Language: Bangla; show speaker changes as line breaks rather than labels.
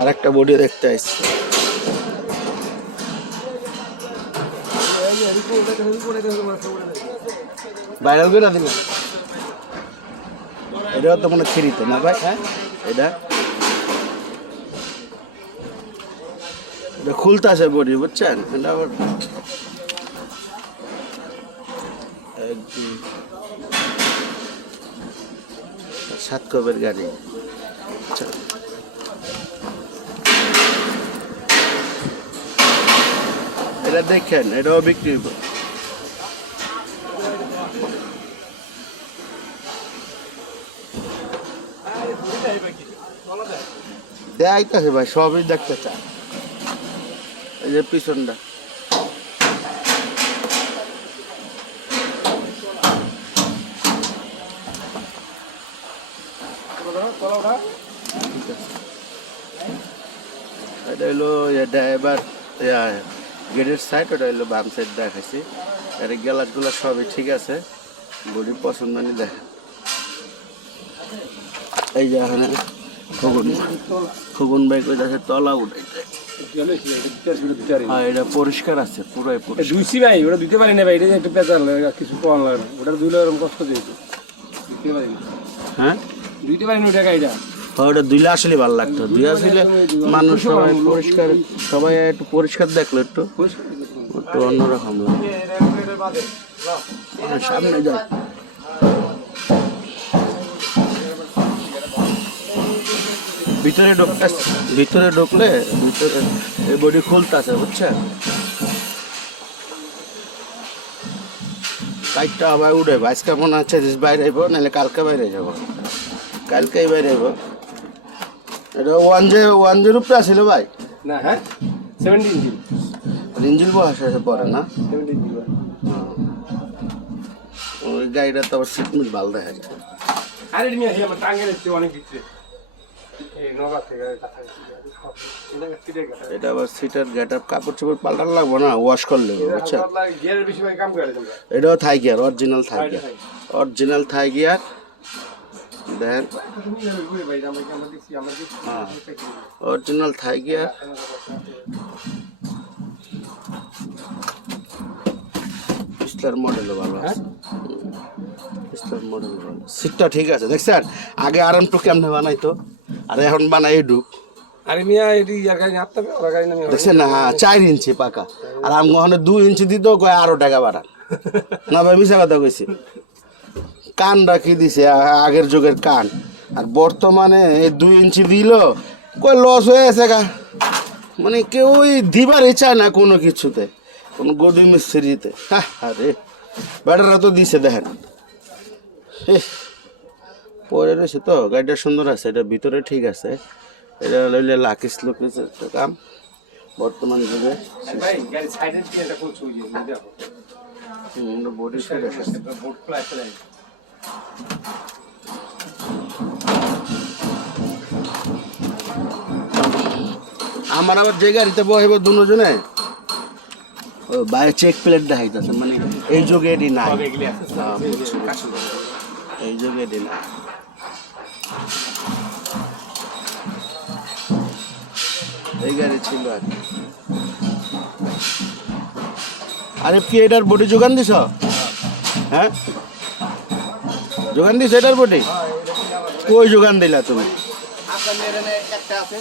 আর একটা বডি দেখতে আসছি ভাইরাল করে দিল এটাও তো মনে খিরিতে না ভাই? হ্যাঁ? এটা? এটা খুলতে আসে বডি, বুঝছেন? এটা আবার সাত কবের গাড়ি। আচ্ছা। এটা দেখেন, এটাও বিক্রি হইব। দেখাইতেছে ভাই, সবই দেখতে চায় এই যে পিছনটা। এটা হলো এবার গেটের সাইড ওটা হলো বাম সাইড দেখাচ্ছি এর গ্লাসগুলো সবই ঠিক আছে। বডি পছন্দ নেই দেখেন এই যে এখানে খগুন খগুন বাইক ওই দেখে তলা উঠাইতে। হ্যাঁ এটা পরিষ্কার আছে পুরোই
ভাই ওটা পারি না ভাই এটা একটু পেঁচাল কিছু লাগে ওটা এরকম কষ্ট দিয়েছে দিতে পারি না।
হ্যাঁ?
পারি না
হ্যাঁ, ওটা দুইলে আসলে ভালো লাগতো। দুই আসলে মানুষ সবাই পরিষ্কার সবাই একটু পরিষ্কার দেখল একটু। একটু অন্যরকম লাগে। সামনে যাও ভিতরে ঢুকতে ভিতরে ঢুকলে ভিতরে এই বডি খুলতেছে বুঝছেন কাইটটা আবার উঠে আজকে মনে যে বাইরে আইব নাহলে কালকে বাইরে যাব। কালকেই বাইরে আইব। এটা ওয়ান জে ওয়ান জিরো উপরে আসিল ভাই?
না হ্যাঁ? সেভেন্টিন জি
রিঞ্জিল বহাস এসে পড়ে না?
সেভেন্টিন জি
ওই গাড়িটা তো আবার সিট মিট ভালো দেখা যায়।
আরে নিয়ে আসি আমার টাঙ্গের এসছে অনেক ভিতরে এটা
আবার সিটের গেট আপ কাপড় চোপড় পাল্টান লাগবো না? ওয়াশ করলে বুঝছেন? এটাও Thai gear original Thai gear original Thai gear হ্যাঁ। অরিজিনাল থাই গিয়ার পিছলার মডেলও ভালো আছে। পিছলার মডেল ভালো সিটটা ঠিক আছে দেখছেন? আগে আর টু কেমনে বানাইতো? আর এখন বানাই ডুক
আরে মিয়া এটি ইয়ার গাড়ি হবে ওরা গাড়ি নামে
দেখছেন না? হ্যাঁ চার ইঞ্চি পাকা। আর আমি ওখানে দুই ইঞ্চি দিত কয় আরও টাকা বাড়ান। না ভাই মিশা কথা কইছি। কানটা কি দিছে আগের যুগের কান। আর বর্তমানে এই দুই ইঞ্চি দিল কই লস হয়ে আছে গা। মানে কেউই দিবারই চায় না কোনো কিছুতে কোনো গদি মিস্ত্রিতে। হ্যাঁ আরে ব্যাটারা তো দিছে দেখেন। পরে রয়েছে তো গাড়িটা সুন্দর আছে এটা ভিতরে ঠিক আছে। এটা লইলে লাকিস লুকিস একটা কাম বর্তমান যুগে।
কোন
বডি ফিট আছে আমার আবার যে গাড়িতে বহিব দুজনে? ও বাইরে চেক প্লেট দেখাইতেছে মানে এই যুগে এটি নাই। হ্যাঁ। এই যুগে এটি নাই। এই গাড়ি ছিল আর। আরে কি এটার বডি যোগান দিছ? হ্যাঁ? যোগান দিছে এটার বটে কই যোগান দিলা তুমি?
আছে।